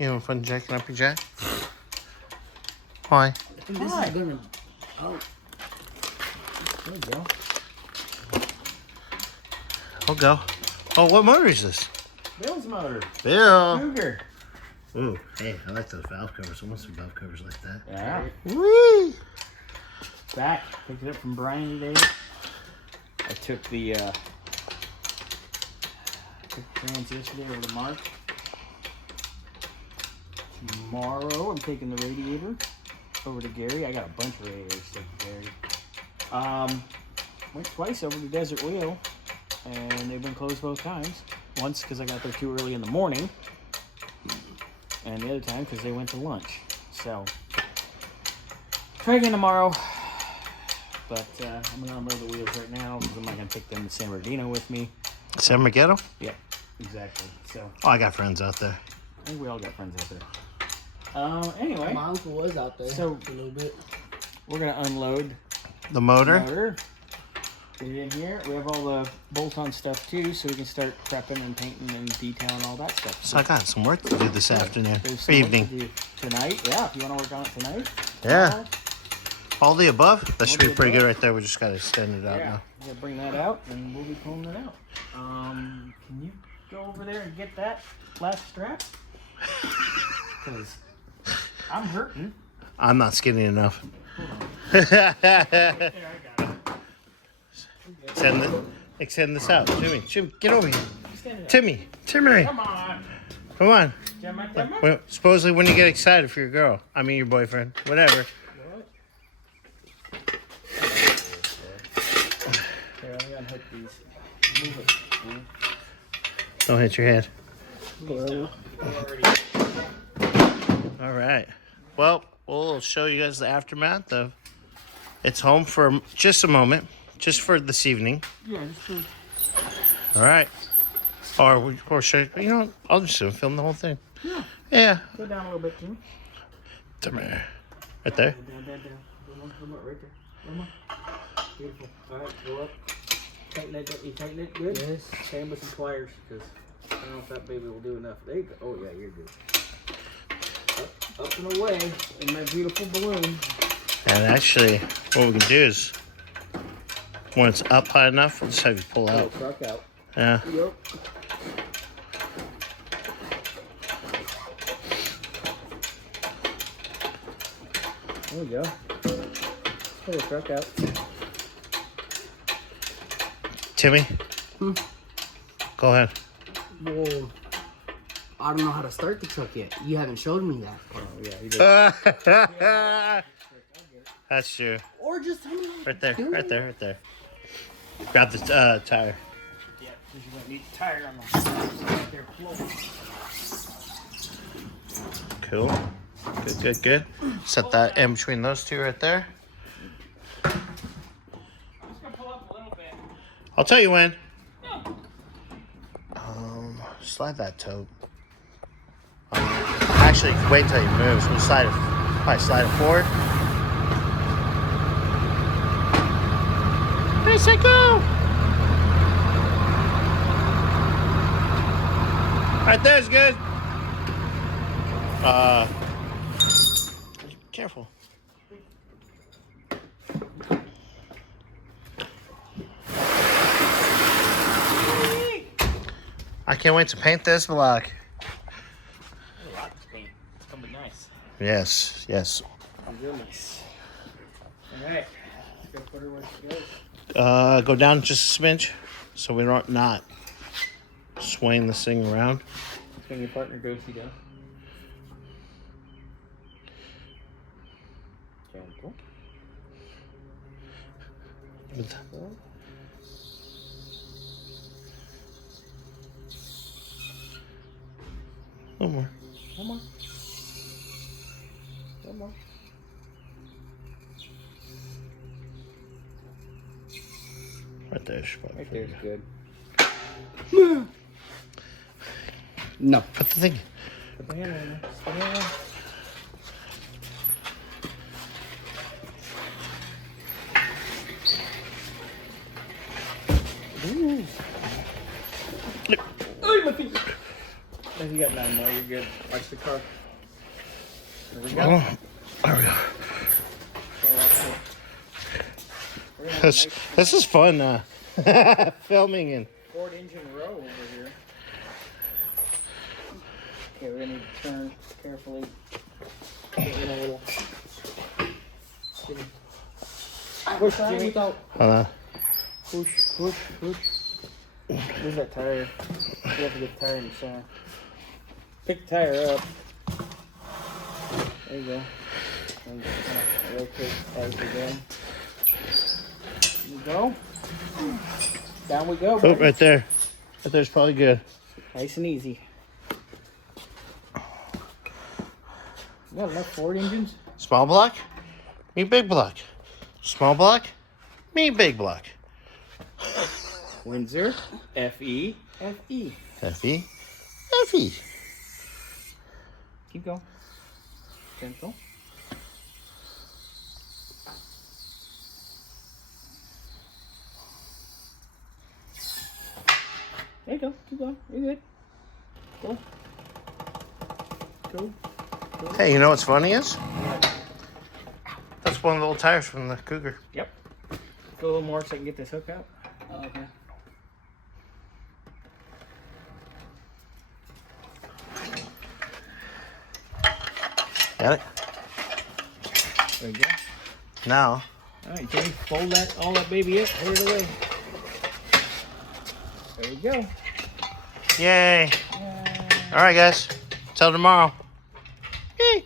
You having fun jacking up your jack? Why? I think this is gonna. Oh. There you go. I'll go. Oh, what motor is this? Bill's motor. Bill. Cougar. Ooh, hey, I like those valve covers. I want some valve covers like that. Yeah. Whee! Back. Picked it up from Brian today. I took the trans yesterday over to Mark. Tomorrow I'm taking the radiator over to Gary. I got a bunch of radiators to take to Gary. Went twice over to Desert Wheel, and they've been closed both times. Once because I got there too early in the morning, and the other time because they went to lunch. So, try again tomorrow. But I'm going to unload the wheels right now because I'm not going to take them to San Bernardino with me. San Bernardino? Yep, exactly. So. Oh, I got friends out there. I think we all got friends out there. Anyway. My uncle was out there so for a little bit. We're going to unload the motor. Get it in here. We have all the bolt-on stuff too, so we can start prepping and painting and detailing all that stuff. So I got some work to do this afternoon. There's Or some evening. work to do tonight. Yeah, if you want to work on it tonight. Yeah. All the above? That should be pretty good right there. We just got to extend it out now. We're going to bring that out, and we'll be pulling it out. Can you go over there and get that last strap? Because I'm hurting. I'm not skinny enough. There, I got it. Extend this out. Jimmy, get over here. Extend it out. Timmy. Come on. Come on. Gemma. Well, supposedly when you get excited for your girl. I mean your boyfriend. Whatever. Here, let me unhook these. Move it. Don't hit your head. All right. Well, we'll show you guys the aftermath of it's home for just a moment. Just for this evening. Yeah, just for... All right. Or should you know? I'll just film the whole thing. Yeah. Yeah. Go down a little bit, Jimmy. Come here. Right there. Down. Come up right there. Come on. Beautiful. All right, go up. Tighten that up. You tighten it good? Yes. Same with some pliers, because I don't know if that baby will do enough. There you go. Oh, yeah, you're good. Up and away in my beautiful balloon. And actually, what we can do is, when it's up high enough, we'll just have you pull Oh, out. truck out. Yeah. Yep. There we go. Pull the truck out. Timmy? Go ahead. Well, I don't know how to start the truck yet. You haven't showed me that. Oh, yeah, he did. That's true. Or just tell me how Right there. to do Right it. there. Right there. Grab the tire. Yeah, because you're going to need a tire on the right there floating. Cool. Good. Set that in between those two right there. I'm just going to pull up a little bit. I'll tell you when. No. Slide that toe. Actually, wait until he moves. We'll probably slide it forward. Ready, set, go! Right there's good. Careful. I can't wait to paint this vlog. A lot to paint. It's going to be nice. Yes. Real nice. All right. Let's go put her where she goes. Go down just a smidge so we don't not swaying this thing around. That's when your partner goes, he does. Gentle. One more. Come on. Right there. Right there's good. No. Put the thing. Put the hand in there. Stand. Ooh. Ay, my feet. If you got 9 more, you're good. Watch the car. There we go. Oh, there we go. This is fun, filming and. Ford engine row over here. Okay, we're gonna need to turn carefully. Get in a little. Push, Jimmy. Without. Hold on. Push, push, push. Where's that tire? You have to get the tire in the center. Pick the tire up. There you go. And just kind of rotate as we go. There we go. Down we go. Oh, Buddy. right there. Right there's probably good. Nice and easy. You got enough Ford engines? Small block, me big block. Small block, me big block. Windsor, F-E, F-E. Effie, Effie. Keep going. Gentle. There you go. Keep going. You're good. Go. Go. Go. Hey, you know what's funny is? That's one of the little tires from the Cougar. Yep. Go a little more so I can get this hook out. Oh, okay. Got it? There you go. Now, All right, Jimmy, fold that, all that baby up, put it away. There you go. yay. All right, guys. Till tomorrow. Yay.